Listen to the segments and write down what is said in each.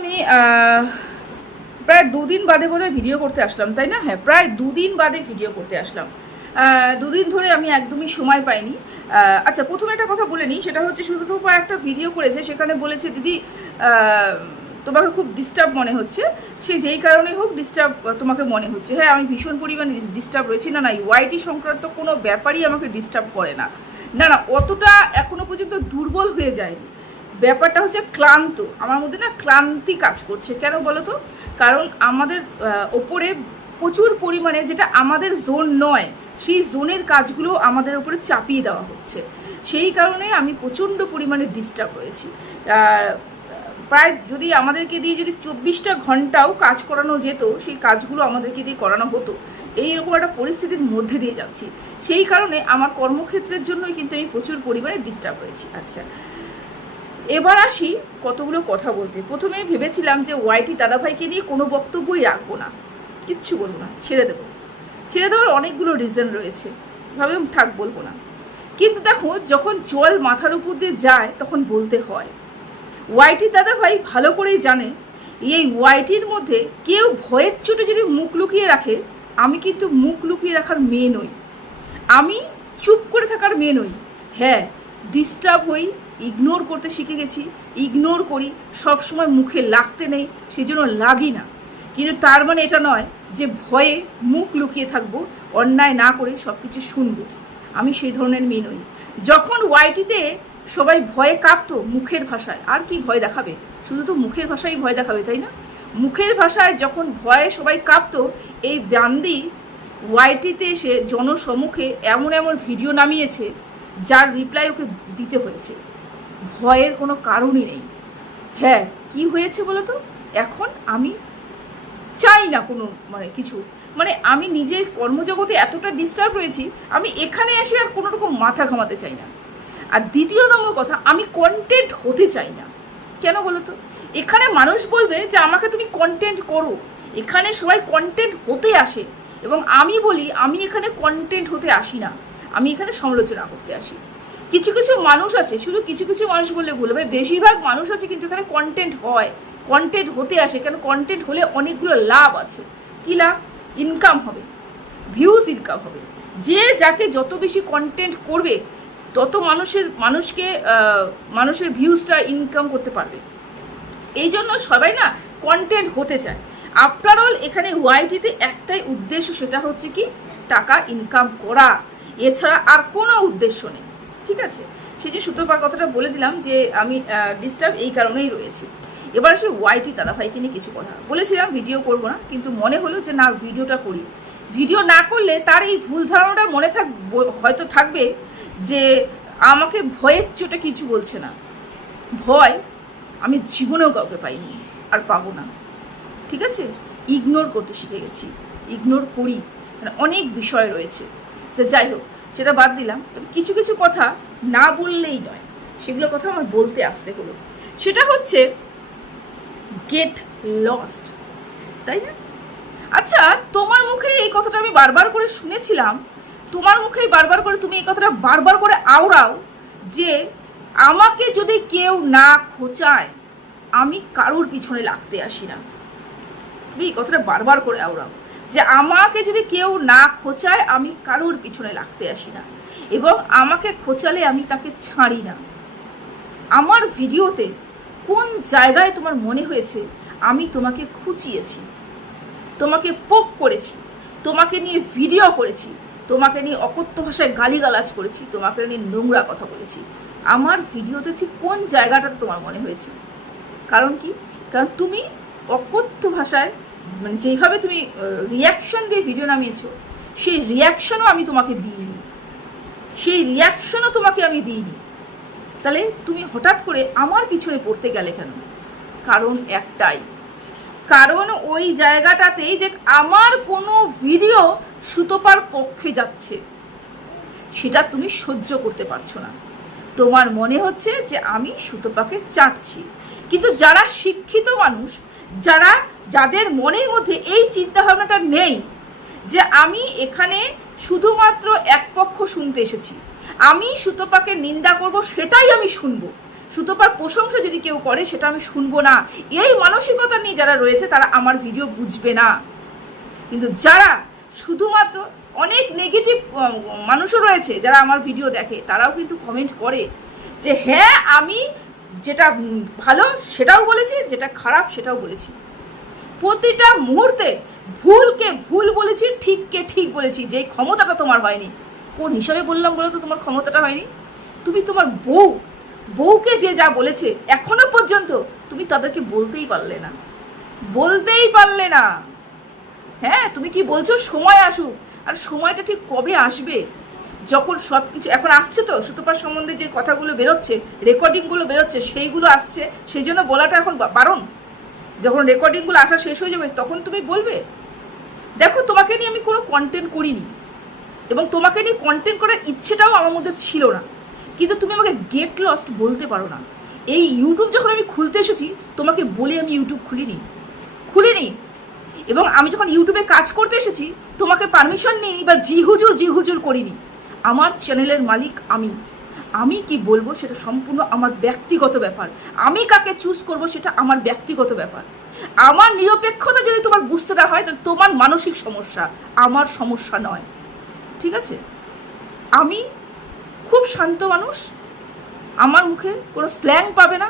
আমি প্রায় দুদিন বাদে বোধহয় ভিডিও করতে আসলাম, তাই না? হ্যাঁ, প্রায় দুদিন বাদে ভিডিও করতে আসলাম। দুদিন ধরে আমি একদমই সময় পাইনি। আচ্ছা, প্রথমে একটা কথা বলে নিই, সেটা হচ্ছে সুতপা একটা ভিডিও করেছে, সেখানে বলেছে দিদি তোমাকে খুব ডিস্টার্ব মনে হচ্ছে, সে যেই কারণেই হোক ডিস্টার্ব তোমাকে মনে হচ্ছে। হ্যাঁ, আমি ভীষণ পরিমাণে ডিস্টার্ব রয়েছি। না না, ওয়াইটি সংক্রান্ত কোনো ব্যাপারই আমাকে ডিস্টার্ব করে না। না না, অতটা এখনো পর্যন্ত দুর্বল হয়ে যায়নি। ব্যাপারটা হচ্ছে ক্লান্ত, আমার মধ্যে না ক্লান্তি কাজ করছে। কেন বলো তো? কারণ আমাদের ওপরে প্রচুর পরিমাণে, যেটা আমাদের জোন নয়, সেই জোনের কাজগুলো আমাদের উপরে চাপিয়ে দেওয়া হচ্ছে। সেই কারণে আমি প্রচণ্ড পরিমাণে ডিস্টার্ব হয়েছি। প্রায় যদি আমাদেরকে দিয়ে যদি 24টা ঘন্টাও কাজ করানো যেত, সেই কাজগুলো আমাদেরকে দিয়ে করানো হতো। এইরকম একটা পরিস্থিতির মধ্যে দিয়ে যাচ্ছি। সেই কারণে আমার কর্মক্ষেত্রের জন্যই কিন্তু আমি প্রচুর পরিমাণে ডিস্টার্ব হয়েছি। আচ্ছা, এবার আসি কতগুলো কথা বলতে। প্রথমে ভেবেছিলাম যে ওয়াইটি দাদাভাইকে নিয়ে কোনো বক্তব্যই রাখবো না, কিচ্ছু বলবো না, ছেড়ে দেবো। ছেড়ে দেওয়ার অনেকগুলো রিজন রয়েছে, ভাবলাম থাক, বলবো না। কিন্তু দেখো, যখন জল মাথার উপর দিয়ে যায় তখন বলতে হয়। ওয়াইটি দাদাভাই ভালো করেই জানে এই ওয়াইটির মধ্যে কেউ ভয়ের চোটে যদি মুখ লুকিয়ে রাখে, আমি কিন্তু মুখ লুকিয়ে রাখার মেয়ে নই, আমি চুপ করে থাকার মেয়ে নই। হ্যাঁ, ডিস্টার্ব হই, ইগনোর করতে শিখে গেছি, ইগনোর করি, সবসময় মুখে লাগতে নেই, সেজন্য লাগি না। কিন্তু তার মানে এটা নয় যে ভয়ে মুখ লুকিয়ে থাকবো, অন্যায় না করে সব কিছু শুনবো। আমি সেই ধরনের মেয়ে নই। যখন ওয়াইটিতে সবাই ভয়ে কাঁপতো মুখের ভাষায়, আর কি ভয় দেখাবে? শুধু তো মুখের ভাষায় ভয় দেখাবে, তাই না? মুখের ভাষায় যখন ভয়ে সবাই কাঁপতো, এই বান্দি ওয়াইটিতে এসে জনসম্মুখে এমন এমন ভিডিও নামিয়েছে যার রিপ্লাই ওকে দিতে হয়েছে। ভয়ের কোনো কারণই নেই। হ্যাঁ, কি হয়েছে বলো তো? এখন আমি চাই না কোনো কিছু, আমি নিজের কর্মজগতে এতটা ডিস্টার্ব রয়েছি, আমি এখানে এসে আর কোনো রকম মাথা ঘামাতে চাই না। আর দ্বিতীয় নম্বর কথা, আমি কন্টেন্ট হতে চাই না। কেন বলো তো? এখানে মানুষ বলবে যে আমাকে তুমি কন্টেন্ট করো, এখানে সবাই কন্টেন্ট হতে আসে, এবং আমি বলি আমি এখানে কন্টেন্ট হতে আসি না, আমি এখানে সমালোচনা করতে আসি। কিছু কিছু মানুষ আছে, শুধু কিছু কিছু মানুষ বললে ভুল হবে, বেশিরভাগ মানুষ আছে কিন্তু এখানে কন্টেন্ট হয়, কন্টেন্ট হতে আসে। কেন? কন্টেন্ট হলে অনেকগুলো লাভ আছে। কী লাভ? ইনকাম হবে, ভিউজ ইনকাম হবে। যে যাকে যত বেশি কন্টেন্ট করবে তত মানুষের ভিউজটা ইনকাম করতে পারবে। এই জন্য সবাই না কন্টেন্ট হতে চায়। আফটার অল এখানে ওয়াইটিতে একটাই উদ্দেশ্য, সেটা হচ্ছে কি টাকা ইনকাম করা, এছাড়া আর কোনো উদ্দেশ্য নেই। ঠিক আছে, সেই যে সুতোপার কথাটা বলে দিলাম যে আমি ডিস্টার্ব এই কারণেই রয়েছি। এবার সে ওয়াইটি দাদাভাইকে নিয়ে কিছু কথা বলেছিলাম, ভিডিও করবো না, কিন্তু মনে হলো যে না, ভিডিওটা করি। ভিডিও না করলে তার এই ভুল ধারণাটা হয়তো থাকবে যে আমাকে ভয়ের চোটে কিছু বলছে না। ভয় আমি জীবনেও কাউকে পাইনি, আর পাবো না। ঠিক আছে, ইগনোর করতে শিখে গেছি, ইগনোর করি, অনেক বিষয় রয়েছে। তো যাই হোক, সেটা বাদ দিলাম। কিছু কিছু কথা না বললেই নয়, সেগুলো কথা আমার বলতে আসতে হলো। সেটা হচ্ছে গেট লস্ট, তাই না? আচ্ছা, তোমার মুখে এই কথাটা আমি বারবার করে শুনেছিলাম, তোমার মুখেই বারবার করে তুমি এই কথাটা বারবার করে আওড়াও যে আমাকে যদি কেউ না খোঁচায় আমি কারোর পিছনে লাগতে আসি না। তুমি এই কথাটা বারবার করে আওড়াও যে আমাকে যদি কেউ না খোঁচায় আমি কারোর পিছনে লাগতে আসি না, এবং আমাকে খোঁচালে আমি তাকে ছাড়ি না। আমার ভিডিওতে কোন জায়গায় তোমার মনে হয়েছে আমি তোমাকে খুঁচিয়েছি, তোমাকে পোক করেছি, তোমাকে নিয়ে ভিডিও করেছি, তোমাকে নিয়ে অকথ্য ভাষায় গালিগালাজ করেছি, তোমাকে নিয়ে নোংরা কথা বলেছি? আমার ভিডিওতে ঠিক কোন জায়গাটা তোমার মনে হয়েছে? কারণ কি? কারণ তুমি অকথ্য ভাষায় যেভাবে তুমি রিয়াকশন দিয়ে ভিডিও নামিয়েছো, সেই রিয়াকশনও আমি তোমাকে দিইনি, আমি দিইনি। তাহলে তুমি হঠাৎ করে আমার পিছনে পড়তে গেলে কেন? কারণ একটাই, কারণ ওই জায়গাটাতেই যে আমার কোনো ভিডিও সুতোপার পক্ষে যাচ্ছে, সেটা তুমি সহ্য করতে পারছো না। তোমার মনে হচ্ছে যে আমি সুতোপাকে চাটছি। কিন্তু যারা শিক্ষিত মানুষ, যাদের মনের মধ্যে এই চিন্তাভাবনাটা নেই যে আমি এখানে শুধুমাত্র এক পক্ষ শুনতে এসেছি, আমি সুতোপাকে নিন্দা করব, সেটাই আমি শুনবো, সুতপার প্রশংসা যদি কেউ করে সেটা আমি শুনবো না, এই মানসিকতা নিয়ে যারা রয়েছে তারা আমার ভিডিও বুঝবে না। কিন্তু যারা শুধুমাত্র অনেক নেগেটিভ মানুষও রয়েছে যারা আমার ভিডিও দেখে, তারাও কিন্তু কমেন্ট করে যে হ্যাঁ আমি যেটা ভালো সেটাও বলেছি, যেটা খারাপ সেটাও বলেছি, প্রতিটা মুহূর্তে ভুলকে ভুল বলেছি, ঠিককে ঠিক বলেছি। যেই ক্ষমতাটা তোমার হয়নি, কোন হিসাবে বললাম বলো তো তোমার ক্ষমতাটা হয়নি? তুমি তোমার বউকে যে যা বলেছে এখনো পর্যন্ত তুমি তাদেরকে বলতেই পারলে না। হ্যাঁ, তুমি কি বলছো সময় আসুক, আর সময়টা ঠিক কবে আসবে? যখন সব কিছু এখন আসছে, তো সুতপার সম্বন্ধে যে কথাগুলো বেরোচ্ছে, রেকর্ডিংগুলো বেরোচ্ছে, সেইগুলো আসছে, সেই জন্য বলাটা এখন বারণ। যখন রেকর্ডিংগুলো আসা শেষ হয়ে যাবে তখন তুমি বলবে। দেখো, তোমাকে নিয়ে আমি কোনো কন্টেন্ট করিনি, এবং তোমাকে নিয়ে কন্টেন্ট করার ইচ্ছেটাও আমার মধ্যে ছিল না, কিন্তু তুমি আমাকে গেট লস্ট বলতে পারো না। এই ইউটিউব যখন আমি খুলতে এসেছি তোমাকে বলে আমি ইউটিউব খুলিনি, এবং আমি যখন ইউটিউবে কাজ করতে এসেছি তোমাকে পারমিশন নিই বা জি হুজুর করিনি। আমার চ্যানেলের মালিক আমি কি বলবো সেটা সম্পূর্ণ আমার ব্যক্তিগত ব্যাপার। আমি কাকে চুজ করব সেটা আমার ব্যক্তিগত ব্যাপার। আমার নিরপেক্ষতা যদি তোমার বুঝতে না হয় তাহলে তোমার মানসিক সমস্যা, আমার সমস্যা নয়। ঠিক আছে? আমি খুব শান্ত মানুষ, আমার মুখে কোনো স্ল্যাং পাবে না,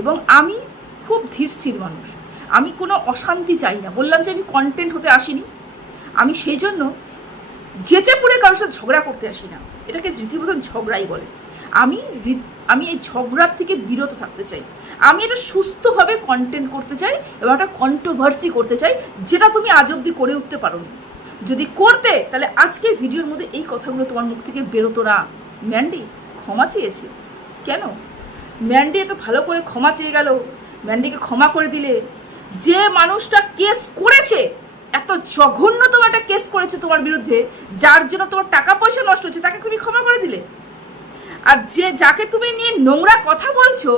এবং আমি খুব ধীর স্থির মানুষ। আমি কোনো অশান্তি চাই না। বললাম যে আমি কন্টেন্ট হতে আসিনি, আমি সেই জন্য যেচে পড়ে কারোর সাথে ঝগড়া করতে আসি না। এটাকে রীতিমতো ঝগড়াই বলে। আমি এই ঝগড়ার থেকে বিরত থাকতে চাই। আমি এটা সুস্থভাবে কন্টেন্ট করতে চাই এবং একটা কন্ট্রোভার্সি করতে চাই, যেটা তুমি আজ অব্দি করে উঠতে পারো নি। যদি করতে তাহলে আজকে ভিডিওর মধ্যে এই কথাগুলো তোমার মুখ থেকে বেরোতো না। ম্যান্ডি ক্ষমা চেয়েছে কেন? ম্যান্ডি এত ভালো করে ক্ষমা চেয়ে গেল, ম্যান্ডিকে ক্ষমা করে দিলে। যে মানুষটা কেস করেছে, এত জঘন্যতম একটা কেস করেছে তোমার বিরুদ্ধে, যার জন্য তোমার টাকা পয়সা নষ্ট হচ্ছে, তাকে তুমি ক্ষমা করে দিলে। আর যাকে তুমি নিয়ে নোংরা কথা বলছো,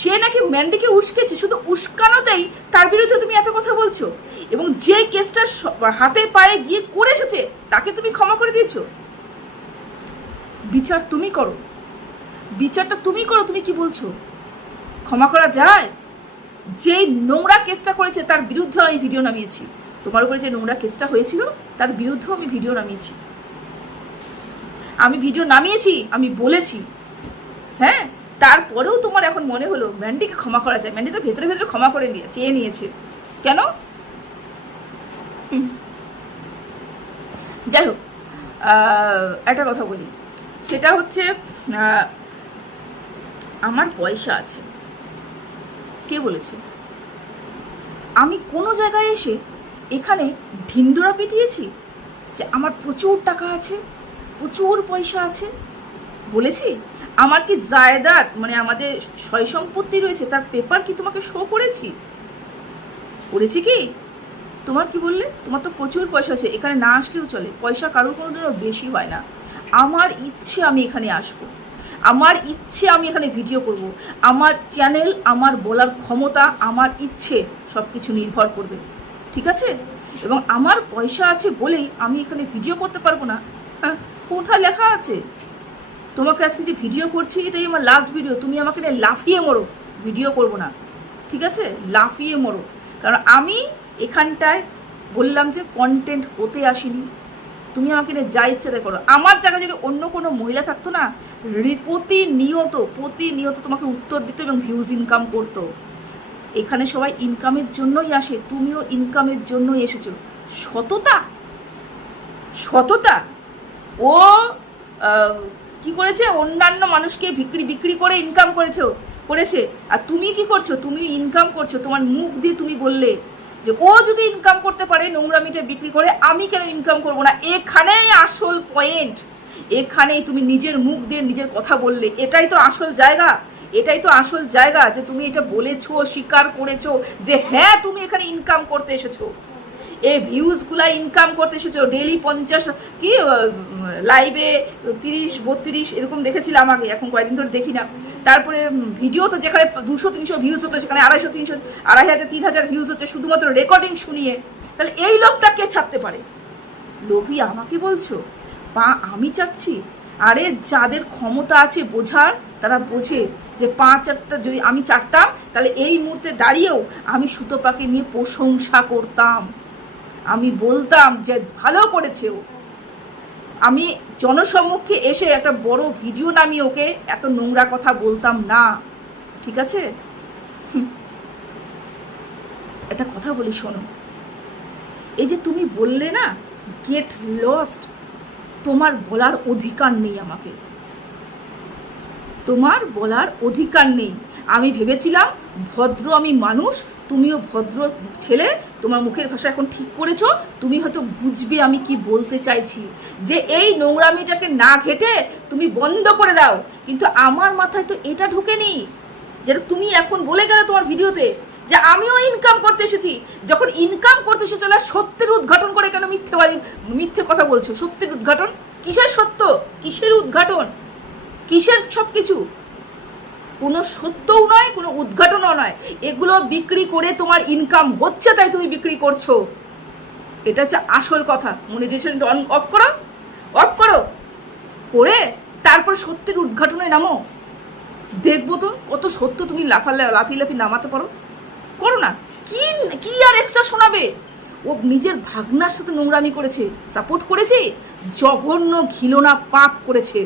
সে নাকি ম্যান্ডিকে উস্কেছে, শুধু উস্কানোতেই তার বিরুদ্ধে তুমি এত কথা বলছো, এবং যে কেসটা হাতে পায়ে গিয়ে করে এসেছে তাকে তুমি ক্ষমা করে দিয়েছো। বিচার তুমি করো, বিচারটা তুমি করো। তুমি কি বলছো? ক্ষমা করা যায়? যে নোংরা কেসটা করেছে তার বিরুদ্ধে আমি ভিডিও নামিয়েছি। তোমার উপরে যে নোংরা কেসটা হয়েছিল তার বিরুদ্ধেও আমি ভিডিও নামিয়েছি। আমি বলেছি। হ্যাঁ, তারপরেও তোমার এখন মনে হলো ম্যান্ডিকে ক্ষমা করা যায়। ম্যান্ডি তো ভেতরে ভেতরে ক্ষমা করে চেয়ে নিয়েছে। কেন? যাই হোক, একটা কথা বলি, সেটা হচ্ছে আমার পয়সা আছে। কে বলেছে? আমি কোনো জায়গায় এসে এখানে ঢিন্ডোরা পিটিয়েছি যে আমার প্রচুর টাকা আছে, প্রচুর পয়সা আছে বলেছি? আমার কি জায়দাদ, মানে আমাদের সয় সম্পত্তি রয়েছে, তার পেপার কি তোমাকে শো করেছি? কি? তোমার কি বললে? তোমার তো প্রচুর পয়সা আছে, এখানে না আসলেও চলে। পয়সা কারোর কোনোদিনও বেশি হয় না। আমার ইচ্ছে আমি এখানে আসবো, আমার ইচ্ছে আমি এখানে ভিডিও করব, আমার চ্যানেল, আমার বলার ক্ষমতা, আমার ইচ্ছে সব কিছু নির্ভর করবে। ঠিক আছে? এবং আমার পয়সা আছে বলেই আমি এখানে ভিডিও করতে পারবো না? হ্যাঁ, কোথায় লেখা আছে? তোমাকে আজকে যে ভিডিও করছি এটাই আমার লাস্ট ভিডিও। তুমি আমাকে নিয়ে লাফিয়ে মরো, ভিডিও করবো না। ঠিক আছে? লাফিয়ে মরো। কারণ আমি এখানটায় বললাম যে কন্টেন্ট হতে আসিনি। তুমি আমাকে নিয়ে যা ইচ্ছে তাই করো। আমার জায়গায় যদি অন্য কোনো মহিলা থাকতো না, প্রতিনিয়ত তোমাকে উত্তর দিত এবং ভিউজ ইনকাম করতো। এখানে সবাই ইনকামের জন্যই আসে, তুমিও ইনকামের জন্যই এসেছো। সততা ও কি করেছে? অন্যান্য মানুষকে বিক্রি করে ইনকাম করেছে। আর তুমি কি করছো? তুমি ইনকাম করছো। তোমার মুখ দিয়ে তুমি বললে যে ও যদি ইনকাম করতে পারে নোংরামিটা বিক্রি করে, আমি কেন ইনকাম করবো না? এখানেই আসল পয়েন্ট। এখানেই তুমি নিজের মুখ দিয়ে নিজের কথা বললে। এটাই তো আসল জায়গা যে তুমি এটা বলেছো, স্বীকার করেছো যে হ্যাঁ তুমি এখানে ইনকাম করতে এসেছো। এই ভিউজগুলা ইনকাম করতে এসেছো। ডেলি 50 কি লাইভে 30-32 এরকম দেখেছিলাম আগে, এখন কয়েকদিন ধরে দেখি না। তারপরে ভিডিও তো যেখানে 200-300 ভিউজ হতো সেখানে 250-300 2,500-3,000 ভিউজ হচ্ছে শুধুমাত্র রেকর্ডিং শুনিয়ে। তাহলে এই লোকটা কে ছাড়তে পারে? লোভী আমাকে বলছো? আমি চাচ্ছি? আরে যাদের ক্ষমতা আছে বোঝার, তারা বোঝে যে 5-4টা যদি আমি চাটতাম তাহলে এই মুহূর্তে দাঁড়িয়েও আমি সুতপাকে নিয়ে প্রশংসা করতাম, আমি বলতাম যে ভালো করেছে ও। আমি জনসম্মুখে এসে একটা বড় ভিডিও নামিয়ে ওকে এত নোংরা কথা বলতাম না, ঠিক আছে? একটা কথা বলি শোনো, এই যে তুমি বললে না গেট লস্ট, তোমার বলার অধিকার নেই আমাকে, তোমার বলার অধিকার নেই। আমি ভেবেছিলাম ভদ্র আমি মানুষ, তুমিও ভদ্র ছেলে, তোমার মুখের ভাষা এখন ঠিক করেছো, তুমি হয়তো বুঝবে আমি কি বলতে চাইছি, যে এই নোংরামিটাকে না ঘেটে তুমি বন্ধ করে দাও। কিন্তু আমার মাথায় তো এটা ঢোকেনি, যেটা তুমি এখন বলে গেলে তোমার ভিডিওতে, যে আমিও ইনকাম করতে এসেছি। যখন ইনকাম করতে এসেছো না, সত্যের উদ্ঘাটন করে কেন মিথ্যে কথা বলছো? সত্যের উদ্ঘাটন কিসের সত্য, কিসের উদ্ঘাটন, কিসের সব কিছু? কোনো সত্যও নয়, কোনো উদ্ঘাটনও নয়, এগুলো বিক্রি করে তোমার ইনকাম হচ্ছে তাই তুমি বিক্রি করছো, এটা হচ্ছে আসল কথা। মনিটাইজেশন অন অফ করো, অফ করো, করে তারপর সত্যের উদ্ঘাটনে নামো, দেখবো তো কত সত্য তুমি লাফি নামাতে পারো। করো না, কি আর এক্সট্রা শোনাবে? ও নিজের ভাগনার সাথে নোংরামি করেছে, সাপোর্ট করেছে, জঘন্য ঘিলনা পাপ করেছে,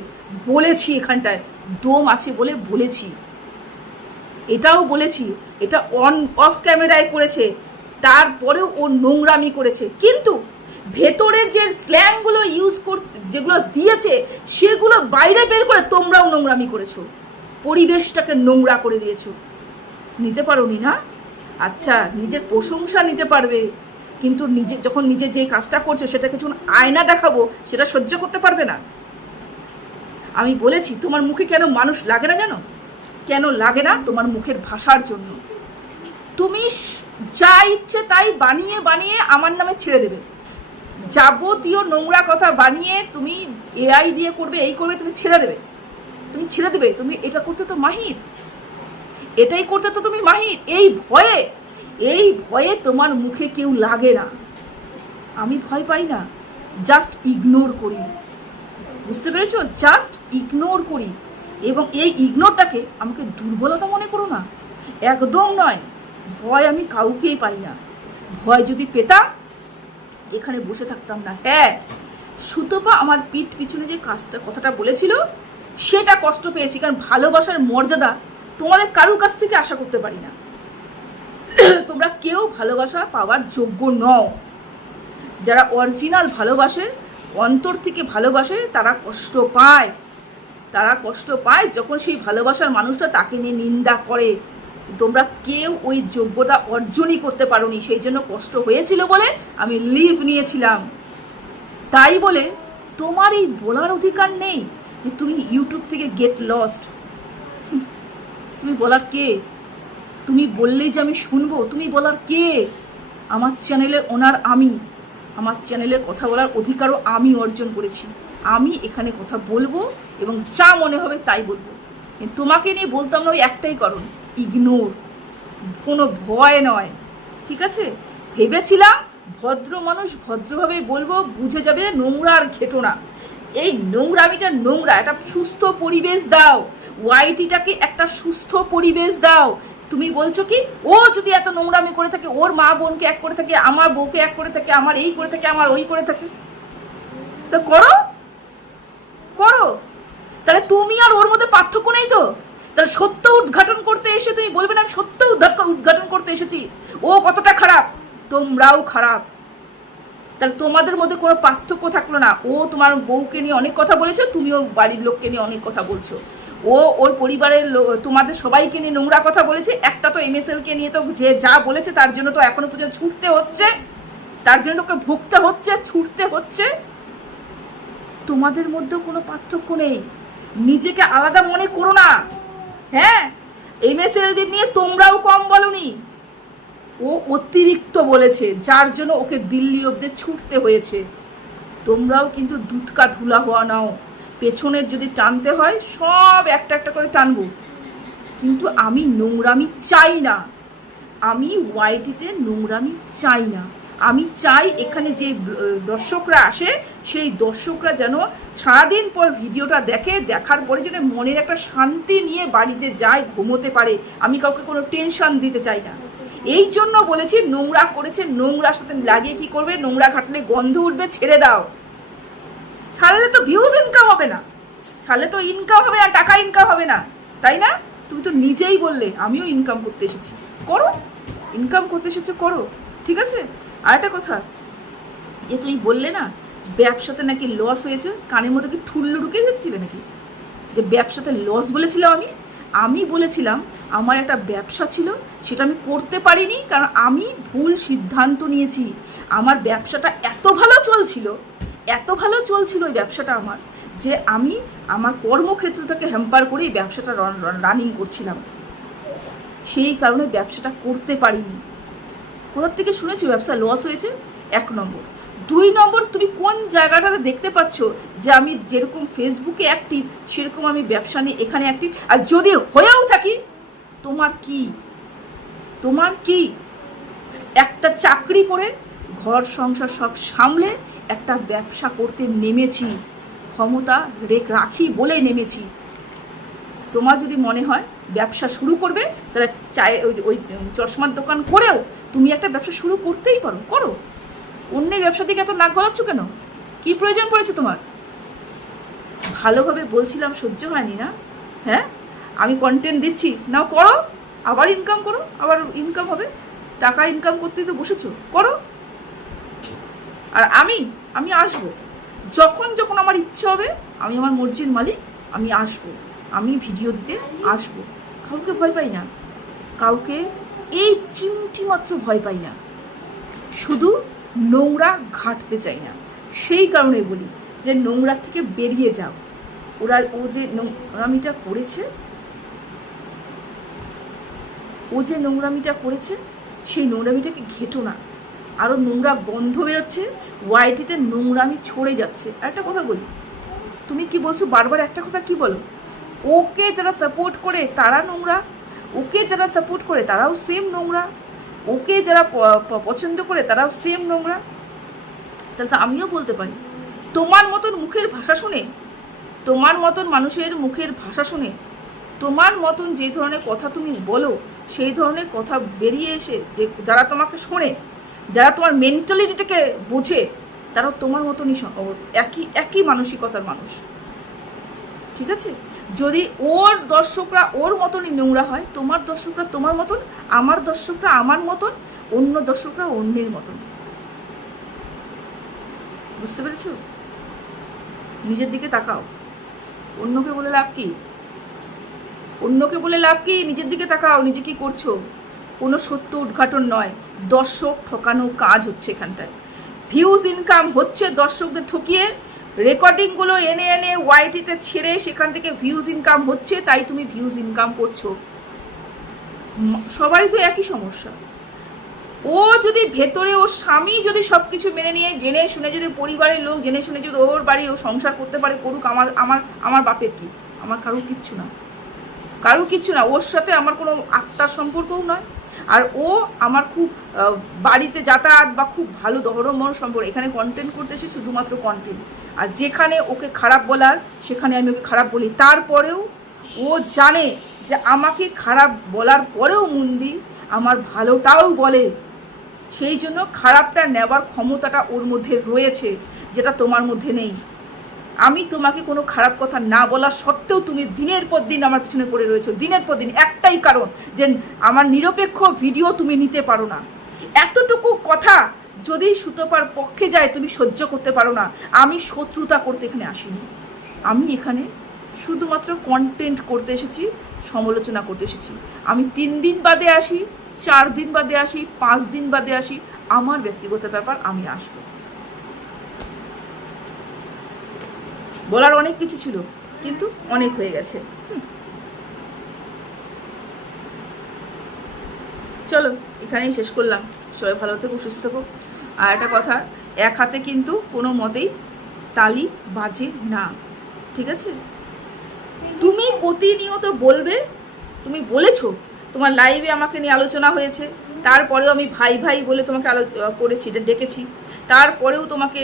বলেছি এখানটায় দম আছে বলে বলেছি, এটাও বলেছি, এটা অন অফ ক্যামেরায় করেছে, তারপরেও ও নোংরামি করেছে। কিন্তু ভেতরের যে স্ল্যাংগুলো যেগুলো দিয়েছে সেগুলো বাইরে বের করে তোমরাও নোংরামি করেছো, পরিবেশটাকে নোংরা করে দিয়েছো। নিতে পারোনি না? আচ্ছা, নিজের প্রশংসা নিতে পারবে, কিন্তু যখন নিজে যে কাজটা করছো সেটাকে যখন আয়না দেখাবো সেটা সহ্য করতে পারবে না। আমি বলেছি তোমার মুখে কেন মানুষ লাগে না জানো? কেন লাগে না? তোমার মুখের ভাষার জন্য। তুমি যা ইচ্ছে তাই বানিয়ে বানিয়ে আমার নামে ছেড়ে দেবে, যাবতীয় নোংরা কথা বানিয়ে তুমি এআই দিয়ে করবে, এই করবে, তুমি ছেড়ে দেবে, তুমি ছেড়ে দেবে। তুমি এটা করতে তো মাহির, এটাই করতে তো তুমি মাহির। এই ভয়ে তোমার মুখে কেউ লাগে না। আমি ভয় পাই না, জাস্ট ইগনোর করি, বুঝতে পেরেছো? জাস্ট ইগনোর করি, এবং এই ইগনোরটাকে আমাকে দুর্বলতা মনে করো না, একদম নয়। ভয় আমি কাউকেই পাই না, ভয় যদি পেতাম এখানে বসে থাকতাম না। হ্যাঁ, সুতপা আমার পিঠ পিছনে যে কথাটা বলেছিল সেটা কষ্ট পেয়েছি, কারণ ভালোবাসার মর্যাদা তোমাদের কারুর কাছ থেকে আশা করতে পারি না। তোমরা কেউ ভালোবাসা পাওয়ার যোগ্য নও। যারা অরিজিনাল ভালোবাসে, অন্তর থেকে ভালোবাসে, তারা কষ্ট পায় যখন সেই ভালোবাসার মানুষটা তাকে নিয়ে নিন্দা করে। তোমরা কেউ ওই যোগ্যতা অর্জনই করতে পারোনি, সেই জন্য কষ্ট হয়েছিল বলে আমি লিভ নিয়েছিলাম। তাই বলে তোমার এই বলার অধিকার নেই যে তুমি ইউটিউব থেকে গেট লস্ট। তুমি বলার কে? তুমি বললেই যে আমি শুনবো, তুমি বলার কে? আমার চ্যানেলের ওনার আমি, আমার চ্যানেলের কথা বলার অধিকারও আমি অর্জন করেছি। আমি এখানে কথা বলবো এবং যা মনে হবে তাই বলবো। তোমাকে নিয়ে বলতাম না, ওই একটাই কারণ, ইগনোর, কোনো ভয় নয়, ঠিক আছে? ভেবেছিলাম ভদ্র মানুষ ভদ্রভাবে বলবো, বুঝে যাবে, নোংরা আর ঘেটো না। এই নোংরামিটা নোংরা, একটা সুস্থ পরিবেশ দাও, ওয়াইটিটাকে একটা সুস্থ পরিবেশ দাও। তুমি বলছো কি ও যদি এত নোংরামি করে থাকে, ওর মা বোনকে এক করে থাকে, আমার বউকে এক করে থাকে, আমার এই করে থাকে, আমার ওই করে থাকে, তো করো, তাহলে তুমি আর ওর মধ্যে পার্থক্য নেই তো? তাহলে সত্য উদ্ঘাটন করতে এসে তুমি বলবে না আমি সত্য উদ্ঘাটন করতে এসেছি, ও কতটা খারাপ, তোমরাও খারাপ। তাহলে তোমাদের মধ্যে কোনো পার্থক্য থাকলো না। ও তোমার বউকে নিয়ে অনেক কথা বলেছো, তুমিও বাড়ির লোককে নিয়ে অনেক কথা বলছো। ও ওর পরিবারের তোমাদের সবাইকে নিয়ে নোংরা কথা বলেছে। একটা তো MSL-কে নিয়ে তো যে যা বলেছে তার জন্য তো এখনো পর্যন্ত ছুটতে হচ্ছে, তার জন্য তোকে ভুগতে হচ্ছে, ছুটতে হচ্ছে। তোমাদের মধ্যেও কোনো পার্থক্য নেই, নিজেকে আলাদা মনে করো না। হ্যাঁ, MSL-দের নিয়ে তোমরাও কম বলনি, ও অতিরিক্ত বলেছে, যার জন্য ওকে দিল্লি অব্দি ছুটতে হয়েছে। তোমরাও কিন্তু দুধকা ধুলা হওয়া নাও, পেছনের যদি টানতে হয় সব একটা একটা করে টানবো, কিন্তু আমি নোংরামি চাই না, আমি ওয়াইটিতে নোংরামি চাই না। আমি চাই এখানে যে দর্শকরা আসে সেই দর্শকরা যেন সারাদিন পর ভিডিওটা দেখে, দেখার পরে যেন মনের একটা শান্তি নিয়ে বাড়িতে যায়, ঘুমোতে পারে। আমি কাউকে কোনো টেনশন দিতে চাই না। এই জন্য বলেছি নোংরা করেছে, নোংরার সাথে লাগিয়ে কি করবে, নোংরা ঘাটলে গন্ধ উঠবে, ছেড়ে দাও। ছাড়লে তো ভিউজ ইনকাম হবে না, ছাড়লে তো ইনকাম হবে না, টাকা ইনকাম হবে না, তাই না? তুমি তো নিজেই বললে আমিও ইনকাম করতে এসেছি, করো, ইনকাম করতে এসেছো করো, ঠিক আছে? আর একটা কথা, যে তুমি বললে না ব্যবসাতে নাকি লস হয়েছে, কানের মধ্যে কি ঠুল্লু ঢুকে যাচ্ছিলে নাকি যে ব্যবসাতে লস বলেছিলাম? আমি বলেছিলাম আমার একটা ব্যবসা ছিল, সেটা আমি করতে পারিনি কারণ আমি ভুল সিদ্ধান্ত নিয়েছি। আমার ব্যবসাটা এত ভালো চলছিল, এত ভালো চলছিল ওই ব্যবসাটা আমার, যে আমি আমার কর্মক্ষেত্রটাকে হ্যাম্পার করে এই ব্যবসাটা রানিং করছিলাম। সেই কারণে ব্যবসাটা করতে পারিনি। কোথার থেকে শুনেছি ব্যবসা লস হয়েছে? 1 নম্বর। 2 নম্বর, তুমি কোন জায়গাটাতে দেখতে পাচ্ছ যে আমি যেরকম ফেসবুকে অ্যাক্টিভ সেরকম আমি ব্যবসা নিয়ে এখানে অ্যাক্টিভ? আর যদি হয়েও থাকি, তোমার কি? তোমার কি? একটা চাকরি করে ঘর সংসার সব সামলে একটা ব্যবসা করতে নেমেছি, ক্ষমতা রাখি বলেই নেমেছি। তোমার যদি মনে হয় ব্যবসা শুরু করবে, তাহলে ওই চশমার দোকান করেও তুমি একটা ব্যবসা শুরু করতেই পারো, করো। অন্যের ব্যবসা থেকে এত নাক গলাচ্ছ কেন? কি প্রয়োজন পড়েছে তোমার? ভালোভাবে বলছিলাম, সহ্য হয়নি না? হ্যাঁ, আমি কন্টেন্ট দিচ্ছি, নাও করো, আবার ইনকাম করো, আবার ইনকাম হবে, টাকা ইনকাম করতেই তো বসেছো, করো। আর আমি আসবো যখন যখন আমার ইচ্ছে হবে, আমি আমার মর্জির মালিক, আমি আসবো, আমি ভিডিও দিতে আসবো। কাউকে ভয় পাই না, কাউকে এই চিমটি মাত্র ভয় পাই না, শুধু নোংরা ঘাটতে চাই না। সেই কারণে বলি যে নোংরা থেকে বেরিয়ে যাও। ও যে নোংরামিটা করেছে, সেই নোংরামিটাকে ঘেটো না। আরও নোংরা গন্ধ বেরোচ্ছে, ওয়াইটিতে নোংরামি ছড়ে যাচ্ছে। একটা কথা বলি, তুমি কি বলছো বারবার একটা কথা কি বলো? ওকে যারা সাপোর্ট করে তারা নোংরা, ওকে যারা সাপোর্ট করে তারাও সেম নোংরা, ওকে যারা পছন্দ করে তারাও সেম নোংরা। তাহলে তো আমিও বলতে পারি, তোমার মতন মুখের ভাষা শুনে, তোমার মতন মানুষের মুখের ভাষা শুনে, তোমার মতন যে ধরনের কথা তুমি বলো, সেই ধরনের কথা বেরিয়ে এসে যে যারা তোমাকে শোনে, যারা তোমার মেন্টালিটিটাকে বোঝে, তারাও তোমার মতনই একই মানসিকতার মানুষ, ঠিক আছে? যদি ওর দর্শকরা ওর মতনই নোংরা হয়, তোমার দর্শকরা তোমার মতন, আমার দর্শকরা আমার মতন, অন্য দর্শকরা অন্যের মতন। বুঝতে পেরেছো? নিজের দিকে তাকাও। অন্যকে বলে লাভ কি? অন্যকে বলে লাভ কি? নিজের দিকে তাকাও, নিজে কি করছো। কোনো সত্য উদ্ঘাটন নয়, দর্শক ঠকানো কাজ হচ্ছে এখানটায়। ভিউজ ইনকাম হচ্ছে দর্শকদের ঠকিয়ে, রেকর্ডিংগুলো এনে এনে ওয়াইটিতে ছেড়ে সেখান থেকে ভিউজ ইনকাম হচ্ছে, তাই তুমি ভিউজ ইনকাম করছো। সবারই তো একই সমস্যা। ও যদি ভেতরে ওর স্বামী যদি সব কিছু মেনে নিয়ে জেনে শুনে, যদি পরিবারের লোক জেনে শুনে যদি ওর বাড়ি ও সংসার করতে পারে, করুক। আমার বাপের কি? আমার কারোর কিচ্ছু না, কারোর কিচ্ছু না। ওর সাথে আমার কোনো আত্মার সম্পর্কও নয়। আর ও আমার খুব বাড়িতে যাতায়াত বা খুব ভালো ধর্মময় সম্পর্ক। এখানে কন্টেন্ট করতে এসে শুধুমাত্র কন্টেন্ট। আর যেখানে ওকে খারাপ বলার, সেখানে আমি ওকে খারাপ বলি। তারপরেও ও জানে যে আমাকে খারাপ বলার পরেও মুন্দি আমার ভালোটাও বলে। সেই জন্য খারাপটা নেওয়ার ক্ষমতাটা ওর মধ্যে রয়েছে, যেটা তোমার মধ্যে নেই। আমি তোমাকে কোনো খারাপ কথা না বলা সত্ত্বেও তুমি দিনের পর দিন আমার পিছনে পড়ে রয়েছো, দিনের পর দিন। একটাই কারণ, যে আমার নিরপেক্ষ ভিডিও তুমি নিতে পারো না। এতটুকু কথা যদি সুতপার পক্ষে যায়, তুমি সহ্য করতে পারো না। আমি শত্রুতা করতে এখানে আসিনি, আমি এখানে শুধুমাত্র কন্টেন্ট করতে এসেছি, সমালোচনা করতে এসেছি। আমি 3 দিন বাদে আসি, 4 দিন বাদে আসি, 5 দিন বাদে আসি, আমার ব্যক্তিগত ব্যাপার, আমি আসবো। বলার অনেক কিছু ছিল, কিন্তু অনেক হয়ে গেছে। চলো এখানেই শেষ করলাম। সবাই ভালো থেকো, সুস্থ থেকো। আর একটা কথা, এক হাতে কিন্তু কোনো মতেই তালি বাজে না, ঠিক আছে? তুমি প্রতিনিয়ত বলবে, তুমি বলেছো তোমার লাইভে আমাকে নিয়ে আলোচনা হয়েছে, তারপরেও আমি ভাই ভাই বলে তোমাকে করেছি, ডেকেছি, তারপরেও তোমাকে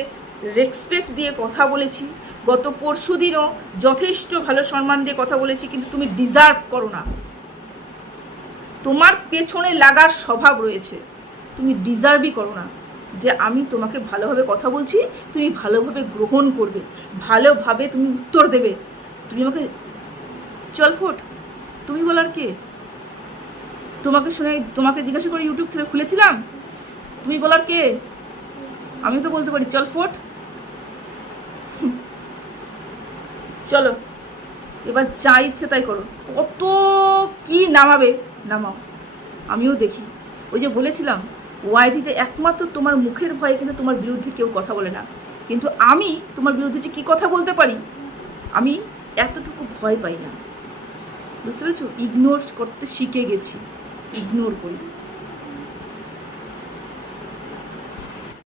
রেসপেক্ট দিয়ে কথা বলেছি। গত পরশু দিনও যথেষ্ট ভালো সম্মান দিয়ে কথা বলেছি, কিন্তু তুমি ডিজার্ভ করো না। তোমার পেছনে লাগার স্বভাব রয়েছে, তুমি ডিজার্ভই করো না যে আমি তোমাকে ভালোভাবে কথা বলছি, তুমি ভালোভাবে গ্রহণ করবে, ভালোভাবে তুমি উত্তর দেবে। তুমি আমাকে চল ফোট, তুমি বলার কে? তোমাকে শুনে, তোমাকে জিজ্ঞাসা করে ইউটিউব খুলেছিলাম, তুমি বলার কে? আমি তো বলতে পারি চল ফোট। চলো এবার যা ইচ্ছে তাই করো, কত কি নামাবে নামাও, আমিও দেখি। ওই যে বলেছিলাম ওয়াইটিতে একমাত্র তোমার মুখের ভয়ে কিন্তু তোমার বিরুদ্ধে কেউ কথা বলে না, কিন্তু আমি তোমার বিরুদ্ধে যে কী কথা বলতে পারি আমি এতটুকু ভয় পাই না, বুঝতে পেরেছো? ইগনোর করতে শিখে গেছি, ইগনোর করি।